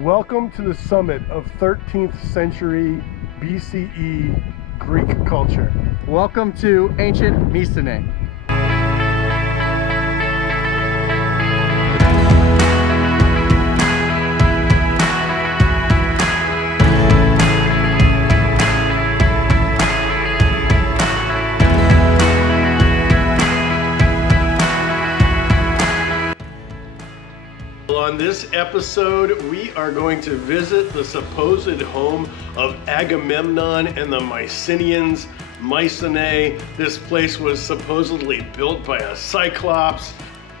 Welcome to the summit of 13th century BCE Greek culture. Welcome to ancient Mycenae. On this episode, we are going to visit the supposed home of Agamemnon and the Mycenaeans, Mycenae. This place was supposedly built by a Cyclops.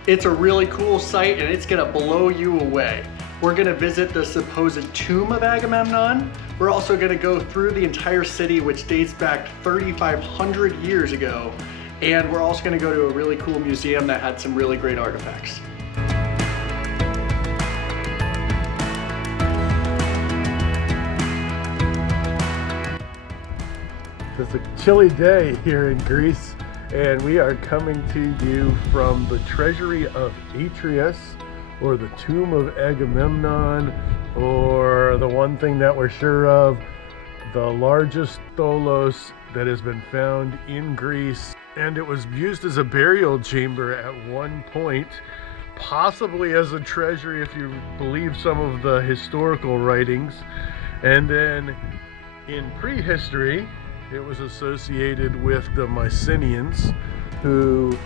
It's a really cool site and it's gonna blow you away. We're gonna visit the supposed tomb of Agamemnon. We're also gonna go through the entire city, which dates back 3,500 years ago. And we're also gonna go to a really cool museum that had some really great artifacts. It's a chilly day here in Greece, and we are coming to you from the Treasury of Atrius, or the tomb of Agamemnon, or the one thing that we're sure of, the largest tholos that has been found in Greece. And it was used as a burial chamber at one point, possibly as a treasury if you believe some of the historical writings. And then in prehistory, it was associated with the Mycenaeans, who,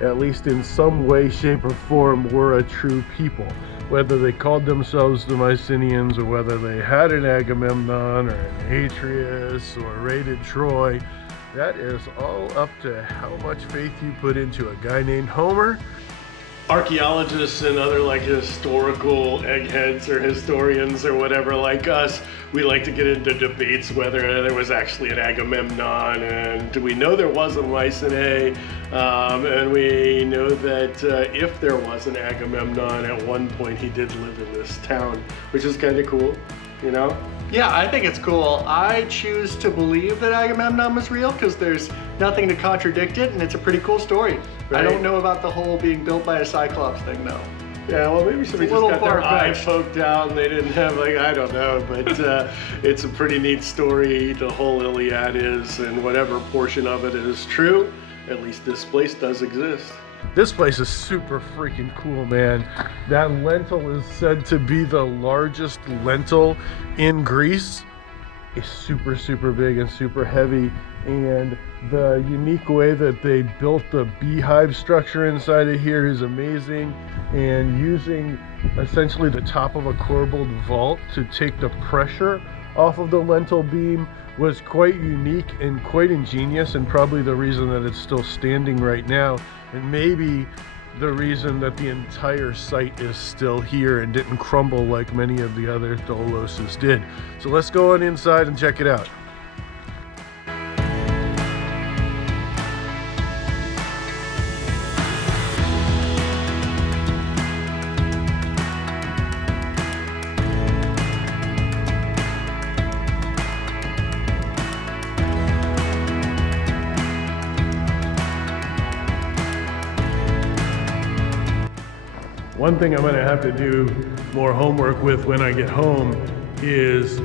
at least in some way, shape, or form, were a true people. Whether they called themselves the Mycenaeans, or whether they had an Agamemnon, or an Atrius, or raided Troy, that is all up to how much faith you put into a guy named Homer. Archaeologists and other historical eggheads or historians or whatever like us, we like to get into debates whether there was actually an Agamemnon, and do we know there was a Mycenae, and we know that if there was an Agamemnon, at one point he did live in this town, which is kind of cool, you know? Yeah, I think it's cool. I choose to believe that Agamemnon was real because there's nothing to contradict it, and it's a pretty cool story. Right. I don't know about the whole being built by a Cyclops thing, though. Yeah, well, maybe somebody just got their eye poked out and they didn't have, I don't know, but it's a pretty neat story. The whole Iliad is, and whatever portion of it is true, at least this place does exist. This place is super freaking cool, man. That lentil is said to be the largest lentil in Greece. It's super, super big and super heavy. And the unique way that they built the beehive structure inside of here is amazing. And using essentially the top of a corbelled vault to take the pressure off of the lentil beam was quite unique and quite ingenious, and probably the reason that it's still standing right now, and maybe the reason that the entire site is still here and didn't crumble like many of the other tholoses did. So let's go on inside and check it out. One thing I'm going to have to do more homework with when I get home is,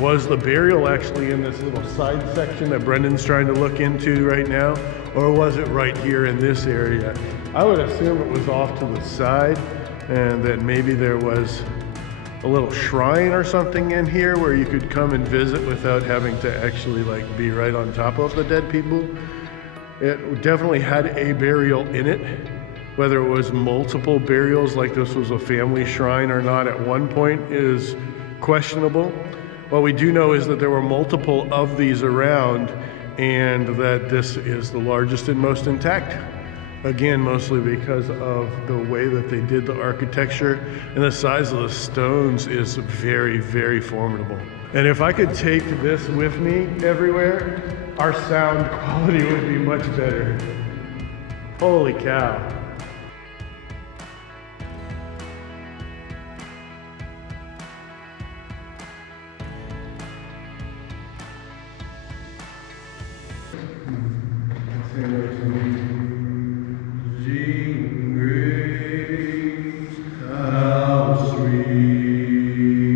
was the burial actually in this little side section that Brendan's trying to look into right now, or was it right here in this area? I would assume it was off to the side, and that maybe there was a little shrine or something in here where you could come and visit without having to actually be right on top of the dead people. It definitely had a burial in it. Whether it was multiple burials, like this was a family shrine or not at one point, is questionable. What we do know is that there were multiple of these around, and that this is the largest and most intact. Again, mostly because of the way that they did the architecture, and the size of the stones is very, very formidable. And if I could take this with me everywhere, our sound quality would be much better. Holy cow. How sweet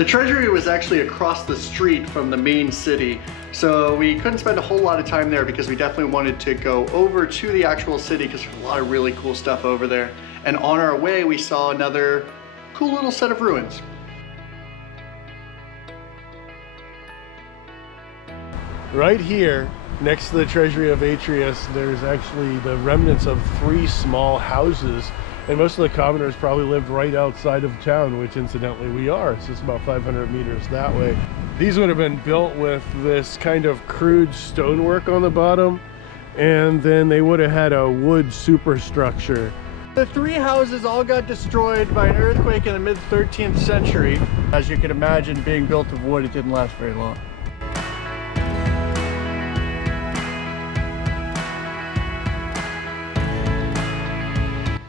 The treasury was actually across the street from the main city, so we couldn't spend a whole lot of time there because we definitely wanted to go over to the actual city because there's a lot of really cool stuff over there. And on our way, we saw another cool little set of ruins. Right here, next to the Treasury of Atrius, there's actually the remnants of 3 small houses. And most of the commoners probably lived right outside of town, which incidentally we are. It's just about 500 meters that way. These would have been built with this kind of crude stonework on the bottom, and then they would have had a wood superstructure. The 3 houses all got destroyed by an earthquake in the mid-13th century. As you can imagine, being built of wood, it didn't last very long.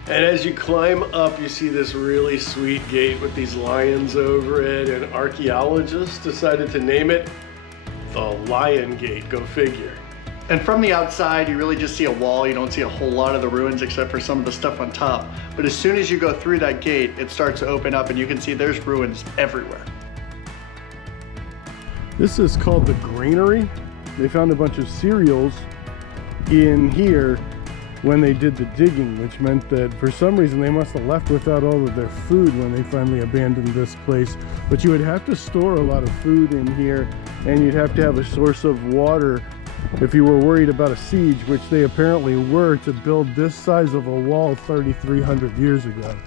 And as you climb up, you see this really sweet gate with these lions over it, and archaeologists decided to name it the Lion Gate. Go figure. And from the outside, you really just see a wall. You don't see a whole lot of the ruins except for some of the stuff on top. But as soon as you go through that gate, it starts to open up and you can see there's ruins everywhere. This is called the granary. They found a bunch of cereals in here when they did the digging, which meant that for some reason they must have left without all of their food when they finally abandoned this place. But you would have to store a lot of food in here, and you'd have to have a source of water if you were worried about a siege, which they apparently were, to build this size of a wall 3,300 years ago.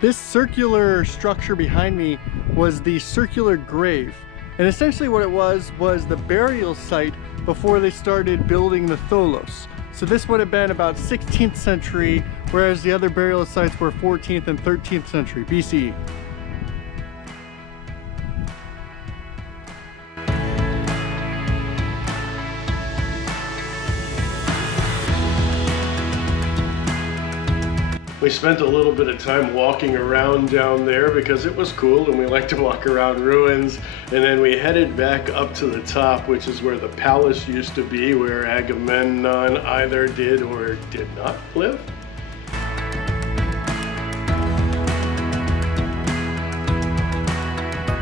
This circular structure behind me was the circular grave. And essentially what it was the burial site before they started building the tholos. So this would have been about 16th century, whereas the other burial sites were 14th and 13th century BCE. We spent a little bit of time walking around down there because it was cool and we like to walk around ruins. And then we headed back up to the top, which is where the palace used to be, where Agamemnon either did or did not live.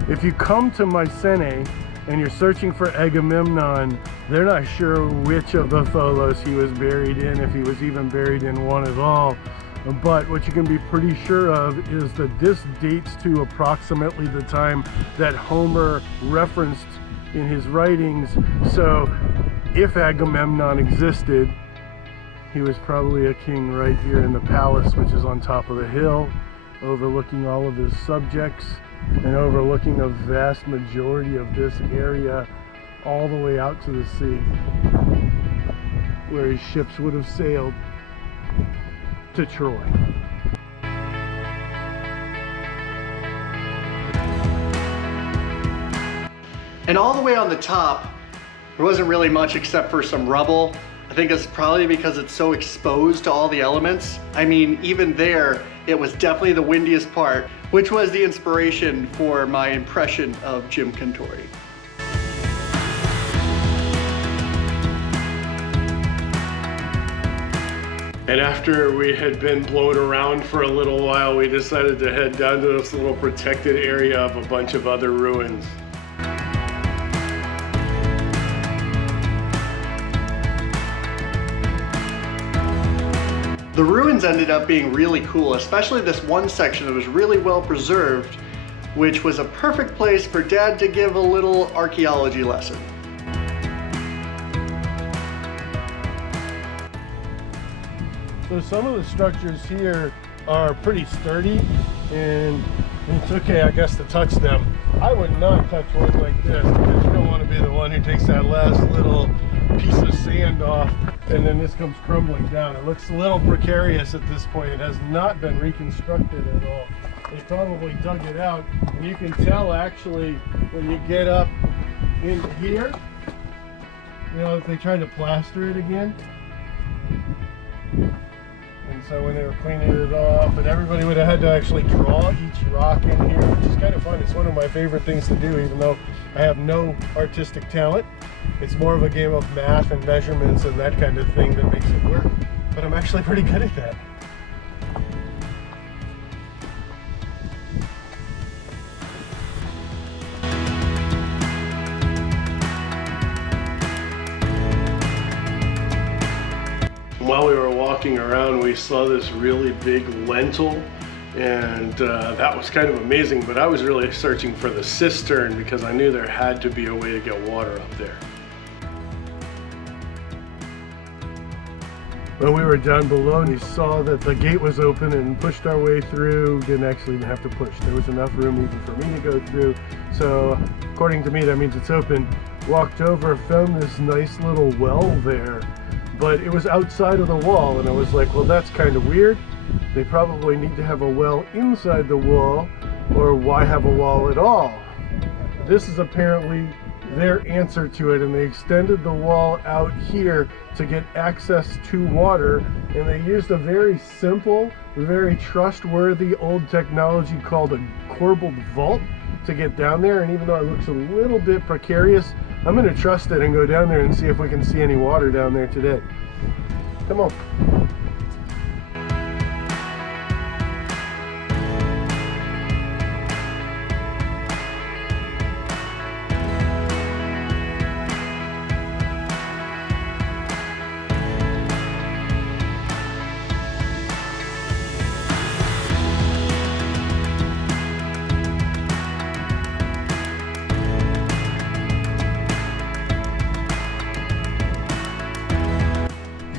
If you come to Mycenae and you're searching for Agamemnon, they're not sure which of the tholos he was buried in, if he was even buried in one at all. But what you can be pretty sure of is that this dates to approximately the time that Homer referenced in his writings. So if Agamemnon existed, he was probably a king right here in the palace, which is on top of the hill, overlooking all of his subjects and overlooking a vast majority of this area all the way out to the sea, where his ships would have sailed to Troy. And all the way on the top, there wasn't really much except for some rubble. I think it's probably because it's so exposed to all the elements. I mean, even there, it was definitely the windiest part, which was the inspiration for my impression of Jim Cantore. And after we had been blown around for a little while, we decided to head down to this little protected area of a bunch of other ruins. The ruins ended up being really cool, especially this one section that was really well preserved, which was a perfect place for Dad to give a little archaeology lesson. So some of the structures here are pretty sturdy, and it's okay, I guess, to touch them. I would not touch one like this because you don't want to be the one who takes that last little piece of sand off and then this comes crumbling down. It looks a little precarious at this point. It has not been reconstructed at all. They probably dug it out, and you can tell actually when you get up in here, you know, if they tried to plaster it again. And And so when they were cleaning it off, and everybody would have had to actually draw each rock in here, which is kind of fun. It's one of my favorite things to do, even though I have no artistic talent. It's more of a game of math and measurements and that kind of thing that makes it work. But I'm actually pretty good at that. While we were walking around, we saw this really big lentil, and that was kind of amazing, but I was really searching for the cistern because I knew there had to be a way to get water up there. When we were down below, we saw that the gate was open and pushed our way through. Didn't actually even have to push. There was enough room even for me to go through. So according to me, that means it's open. Walked over, found this nice little well there, but it was outside of the wall, and I was like, well, that's kind of weird. They probably need to have a well inside the wall, or why have a wall at all? This is apparently their answer to it, and they extended the wall out here to get access to water, and they used a very simple, very trustworthy old technology called a corbelled vault to get down there. And even though it looks a little bit precarious, I'm going to trust it and go down there and see if we can see any water down there today. Come on.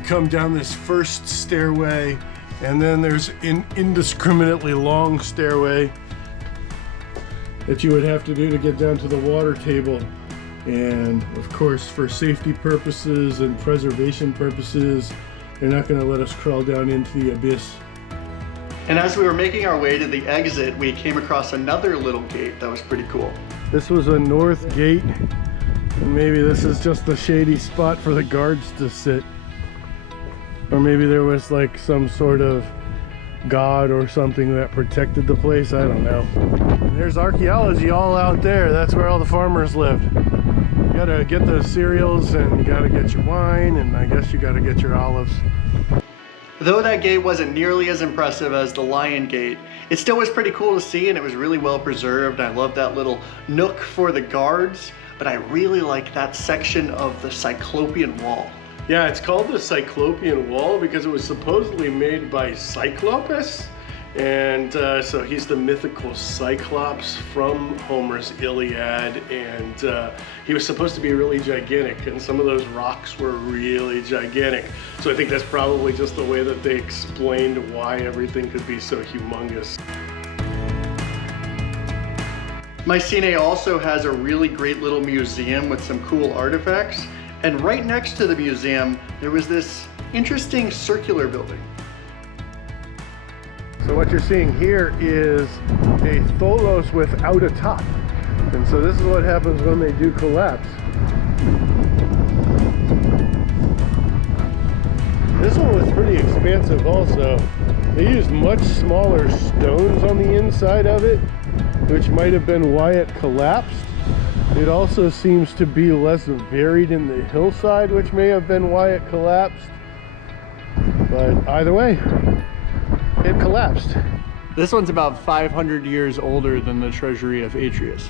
Come down this first stairway, and then there's an indiscriminately long stairway that you would have to do to get down to the water table. And of course, for safety purposes and preservation purposes, they're not going to let us crawl down into the abyss. And as we were making our way to the exit, we came across another little gate that was pretty cool. This was a north gate, and maybe this is just a shady spot for the guards to sit. Or maybe there was like some sort of god or something that protected the place. I don't know. And there's archaeology all out there. That's where all the farmers lived. You gotta get the cereals, and you gotta get your wine, and I guess you gotta get your olives. Though that gate wasn't nearly as impressive as the Lion Gate, it still was pretty cool to see, and it was really well preserved. I love that little nook for the guards, but I really like that section of the Cyclopean Wall. Yeah, it's called the Cyclopean Wall because it was supposedly made by Cyclops, and so he's the mythical Cyclops from Homer's Iliad, and he was supposed to be really gigantic, and some of those rocks were really gigantic. So I think that's probably just the way that they explained why everything could be so humongous. Mycenae also has a really great little museum with some cool artifacts. And right next to the museum, there was this interesting circular building. So what you're seeing here is a tholos without a top. And so this is what happens when they do collapse. This one was pretty expansive also. They used much smaller stones on the inside of it, which might have been why it collapsed. It also seems to be less buried in the hillside, which may have been why it collapsed. But either way, it collapsed. This one's about 500 years older than the Treasury of Atrius.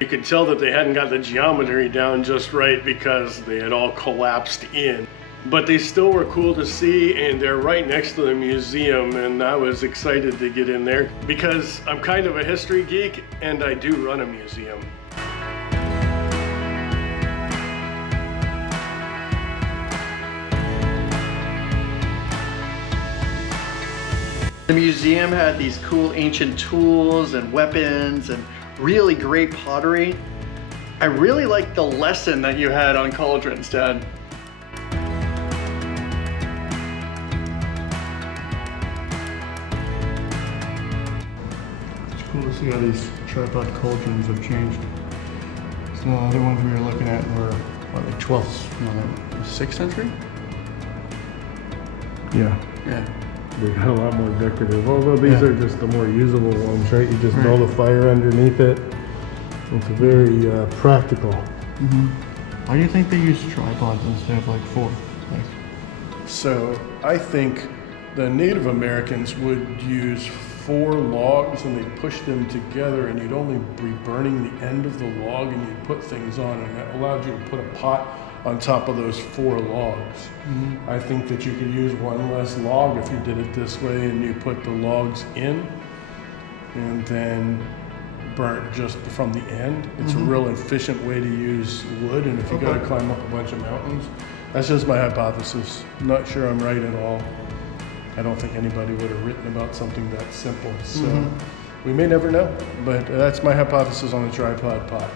You could tell that they hadn't got the geometry down just right because they had all collapsed in. But they still were cool to see, and they're right next to the museum, and I was excited to get in there because I'm kind of a history geek and I do run a museum. The museum had these cool ancient tools and weapons and really great pottery. I really liked the lesson that you had on cauldrons, Dad. It's cool to see how these tripod cauldrons have changed. The other ones we were looking at were, what, like 12th, no, 6th century? Yeah. Yeah. They got a lot more decorative, although these are just the more usable ones, right? You just build a fire underneath it. It's very practical. Why do you think they use tripods instead of like 4? So I think the Native Americans would use 4 logs and they'd push them together, and you'd only be burning the end of the log, and you'd put things on, and that allowed you to put a pot on top of those 4 logs. I think that you could use one less log if you did it this way, and you put the logs in and then burn just from the end. It's a real efficient way to use wood, and if you got to climb up a bunch of mountains, that's just my hypothesis. I'm not sure I'm right at all. I don't think anybody would have written about something that simple. So we may never know, but that's my hypothesis on the tripod pot.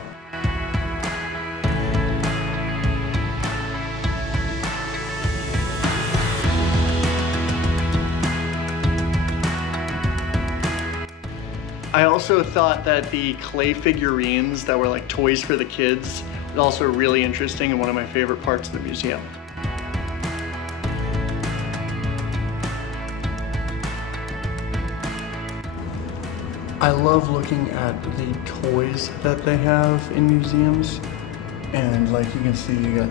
I also thought that the clay figurines that were like toys for the kids was also really interesting and one of my favorite parts of the museum. I love looking at the toys that they have in museums, and like you can see, you got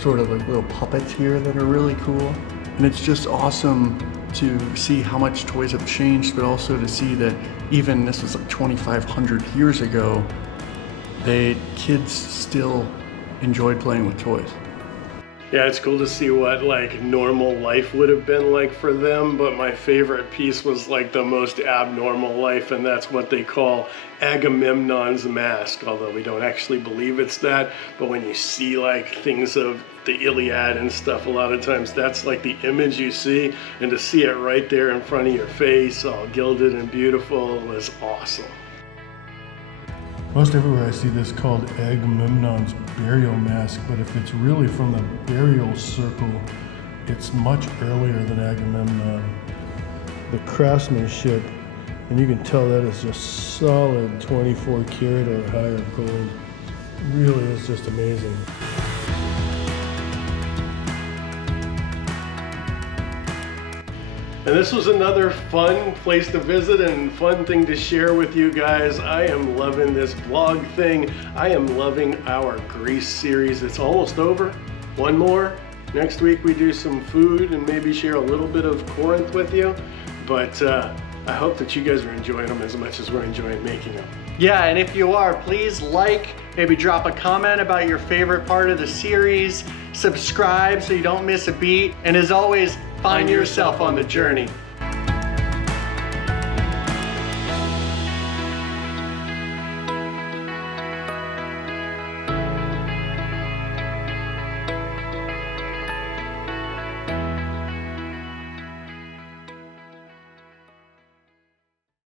sort of like little puppets here that are really cool, and it's just awesome to see how much toys have changed, but also to see that even this was like 2,500 years ago, kids still enjoyed playing with toys. Yeah, it's cool to see what like normal life would have been like for them, but my favorite piece was like the most abnormal life, and that's what they call Agamemnon's mask, although we don't actually believe it's that. But when you see like things of the Iliad and stuff, a lot of times that's like the image you see, and to see it right there in front of your face, all gilded and beautiful, was awesome. Most everywhere I see this called Agamemnon's burial mask, but if it's really from the burial circle, it's much earlier than Agamemnon. The craftsmanship, and you can tell that is just solid 24 karat or higher gold. Really is just amazing. And this was another fun place to visit and fun thing to share with you guys. I am loving this vlog thing. I am loving our Greece series. It's almost over. One more. Next week we do some food and maybe share a little bit of Corinth with you. But I hope that you guys are enjoying them as much as we're enjoying making them. Yeah, and if you are, please like, maybe drop a comment about your favorite part of the series, subscribe so you don't miss a beat, and as always, find yourself on the journey.